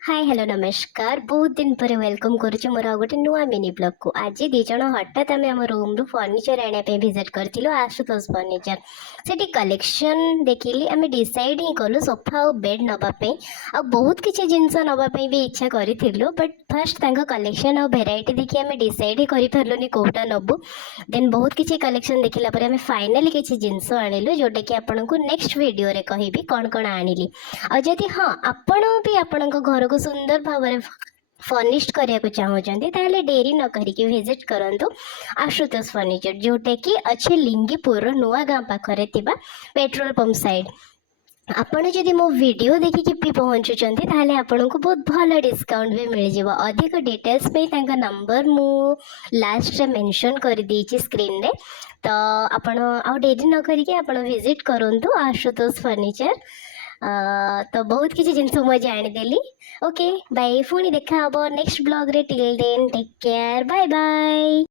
Hi hello नमस्कार बहुत दिन पर वेलकम करुचे मोर आ गोटे नुआ मिनी ब्लॉग को आज दी जण हठात आम आम रूम रु फर्निचर आने विजिट करथिलु आशुतोष फर्निचर सेठी कलेक्शन देखिली आम डिसाइड ही कलु सोफा और बेड नबा पे आ बहुत किछि जिंस नबा पे भी इच्छा करिथिलु बट फर्स्ट तांको कलेक्शन और वेराइटी देखि आम डिसाइड ही करि परलुनी कोटा नबु देन बहुत किछि कलेक्शन देखिला पर आम फाइनली किछि जिंस आनिलु जोटा कि आपनको नेक्स्ट वीडियो रे कहिबी कोन कोन आनिली आ जदि हाँ आपण भी आपणको घर को सुंदर भाव फर्निश्ड करने चाहते ताहले डेरी न करिके विजिट करंतु आशुतोष फर्निचर जोटा कि अच्छे लिंगीपुर नुआ गाँ पाखरे थिबा पेट्रोल पंप साइड आपण जदि मो वीडियो देखिकी भी पहुँचुंट ताहले आपण को बहुत भल डिस्काउंट भी मिल जाव अधिक डिटेल्स पे तांका नंबर मु लास्ट रे मेंशन कर देछि स्क्रीन रे तो आपण आ डेरी न करिके आपण विजिट करंतु आशुतोष फर्निचर तो बहुत किसी जिन मुझे जाणीदेली ओके बाय पुणी देखा हम नेक्स्ट ब्लॉग रे till then take care bye bye.